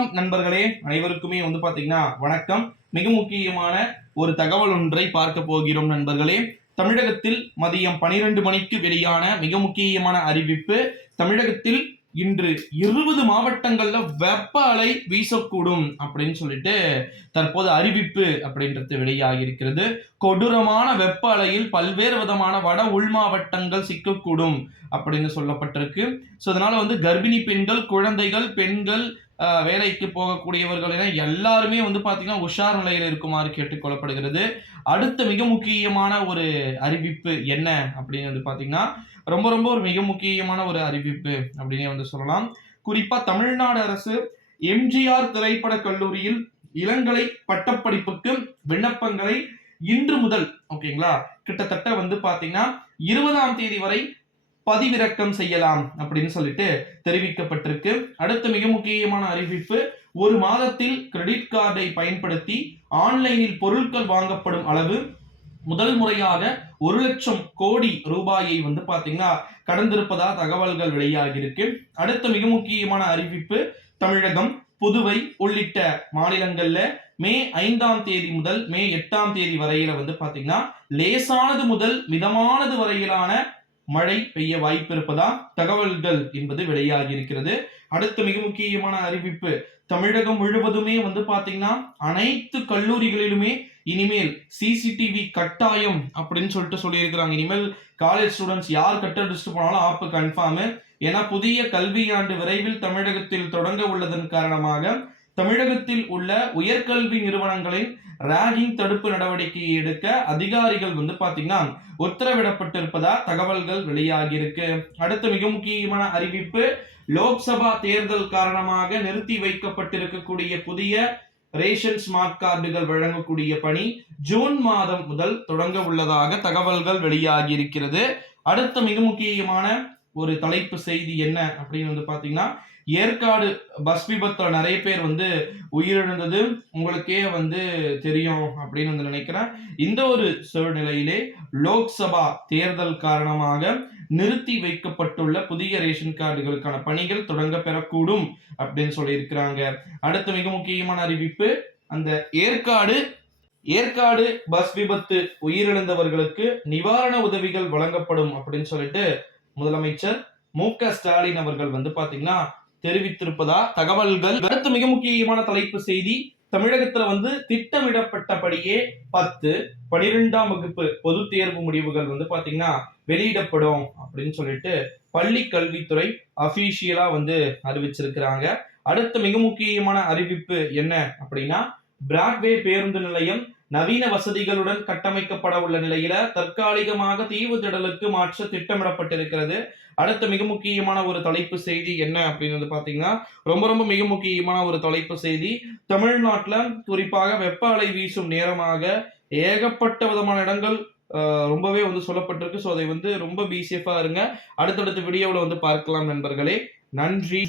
வணக்கம் நண்பர்களே. அனைவருக்குமே வந்து பாத்தீங்கன்னா வணக்கம். மிக முக்கியமான ஒரு தகவல் ஒன்றை பார்க்க போகிறோம் நண்பர்களே. தமிழகத்தில் மதியம் பனிரெண்டு மணிக்கு வெளியான மிக முக்கியமான அறிவிப்பு தமிழகத்தில் இன்று இருபது மாவட்டங்கள்ல வெப்ப அலை வீசக்கூடும் அப்படின்னு சொல்லிட்டு தற்போது அறிவிப்பு அப்படின்றது வெளியாகி இருக்கிறது கொடூரமான வெப்ப அலையில் பல்வேறு விதமான வட உள் மாவட்டங்கள் சிக்கக்கூடும் அப்படின்னு சொல்லப்பட்டிருக்கு. ஸோ அதனால வந்து கர்ப்பிணி பெண்கள் குழந்தைகள் பெண்கள் வேலைக்கு போகக்கூடியவர்கள் என எல்லாருமே வந்து பார்த்தீங்கன்னா உஷார் நிலையில் இருக்குமாறு கேட்டுக்கொள்ளப்படுகிறது அடுத்த மிக முக்கியமான ஒரு அறிவிப்பு என்ன அப்படின்னு வந்து பார்த்தீங்கன்னா ரொம்ப ரொம்ப ஒரு மிக முக்கியமான ஒரு அறிவிப்பு அப்படின்னு வந்து சொல்லலாம். குறிப்பாக தமிழ்நாடு அரசு எம்ஜிஆர் திரைப்பட கல்லூரியில் இளங்கலை பட்டப்படிப்புக்கு விண்ணப்பங்களை இன்று முதல் ஓகேங்களா? கிட்டத்தட்ட வந்து பார்த்தீங்கன்னா இருபதாம் தேதி வரை பதிவிறக்கம் செய்யலாம் அப்படின்னு சொல்லிட்டு தெரிவிக்கப்பட்டிருக்கு. அடுத்த மிக முக்கியமான அறிவிப்பு ஒரு மாதத்தில் கிரெடிட் கார்டை பயன்படுத்தி ஆன்லைனில் பொருட்கள் வாங்கப்படும் அளவு முதல் முறையாக ஒரு லட்சம் கோடி ரூபாயை வந்து பார்த்தீங்கன்னா கடந்திருப்பதா தகவல்கள் வெளியாகியிருக்கு. அடுத்த மிக முக்கியமான அறிவிப்பு தமிழகம் புதுவை உள்ளிட்ட மாநிலங்கள்ல மே ஐந்தாம் தேதி முதல் மே எட்டாம் தேதி வரையில வந்து பாத்தீங்கன்னா லேசானது முதல் மிதமானது வரையிலான மழை பெய்ய வாய்ப்பு இருப்பதா தகவல்கள் என்பது வெளியாகி இருக்கிறது அடுத்த மிக முக்கியமான அறிவிப்பு. தமிழகம் முழுவதுமே வந்து பாத்தீங்கன்னா அனைத்து கல்லூரிகளிலுமே இனிமேல் சிசிடிவி கட்டாயம் அப்படின்னு சொல்லிட்டு சொல்லியிருக்கிறாங்க. இனிமேல் காலேஜ் ஸ்டூடெண்ட்ஸ் யார் கட் அடிச்சுட்டு போனாலும் ஆப்பு கன்ஃபார்ம் ஏன்னா புதிய கல்வியாண்டு விரைவில் தமிழகத்தில் தொடங்க உள்ளதன் காரணமாக தமிழகத்தில் உள்ள உயர்கல்வி நிறுவனங்களின் ராகிங் தடுப்பு நடவடிக்கை எடுக்க அதிகாரிகள் வந்து பாத்தீங்கன்னா உத்தரவிடப்பட்டிருப்பதா தகவல்கள் வெளியாகி இருக்கு அடுத்து மிக முக்கியமான அறிவிப்பு லோக்சபா தேர்தல் காரணமாக நிறுத்தி வைக்கப்பட்டிருக்கக்கூடிய புதிய ரேஷன் ஸ்மார்ட் கார்டுகள் வழங்கக்கூடிய பணி ஜூன் மாதம் முதல் தொடங்க உள்ளதாக தகவல்கள் வெளியாகி இருக்கிறது அடுத்த மிக முக்கியமான ஒரு தலைப்பு செய்தி என்ன அப்படின்னு வந்து பாத்தீங்கன்னா ஏற்காடு பஸ் விபத்தில் நிறைய பேர் வந்து உயிரிழந்தது. உங்களுக்கே வந்து தெரியும் அப்படின்னு வந்து நினைக்கிறேன். இந்த ஒரு சூழ்நிலையிலே லோக்சபா தேர்தல் காரணமாக நிறுத்தி வைக்கப்பட்டுள்ள புதிய ரேஷன் கார்டுகளுக்கான பணிகள் தொடங்க பெறக்கூடும் அப்படின்னு சொல்லியிருக்கிறாங்க. அடுத்த மிக முக்கியமான அறிவிப்பு அந்த ஏற்காடு ஏற்காடு பஸ் விபத்து உயிரிழந்தவர்களுக்கு நிவாரண உதவிகள் வழங்கப்படும் அப்படின்னு சொல்லிட்டு முதலமைச்சர் மு க ஸ்டாலின் அவர்கள் வந்து பாத்தீங்கன்னா தெரிவித்திருப்பதா? தகவல்கள். அடுத்து மிக முக்கியமான தலைப்பு செய்தி. தமிழகத்துல வந்து திட்டமிடப்பட்டபடியே பத்து பனிரெண்டாம் வகுப்பு பொது தேர்வு முடிவுகள் வந்து பாத்தீங்கன்னா வெளியிடப்படும் அப்படின்னு சொல்லிட்டு பள்ளி கல்வித்துறை அபிஷியலா வந்து அறிவிச்சிருக்கிறாங்க. அடுத்த மிக முக்கியமான அறிவிப்பு என்ன அப்படின்னா பிராட்வே பேருந்து நிலையம் நவீன வசதிகளுடன் கட்டமைக்கப்பட உள்ள நிலையில தற்காலிகமாக தீவு திடலுக்கு மாற்ற திட்டமிடப்பட்டிருக்கிறது. அடுத்த மிக முக்கியமான ஒரு தலைப்பு செய்தி என்ன அப்படின்னு வந்து பாத்தீங்கன்னா ரொம்ப ரொம்ப மிக முக்கியமான ஒரு தலைப்பு செய்தி. தமிழ்நாட்டில் குறிப்பாக வெப்ப அலை வீசும் நேரமாக ஏகப்பட்ட விதமான இடங்கள் ரொம்பவே வந்து சொல்லப்பட்டிருக்கு. ஸோ அதை வந்து ரொம்ப பீசேஃபா இருங்க. அடுத்தடுத்த வீடியோவில் வந்து பார்க்கலாம் நண்பர்களே. நன்றி.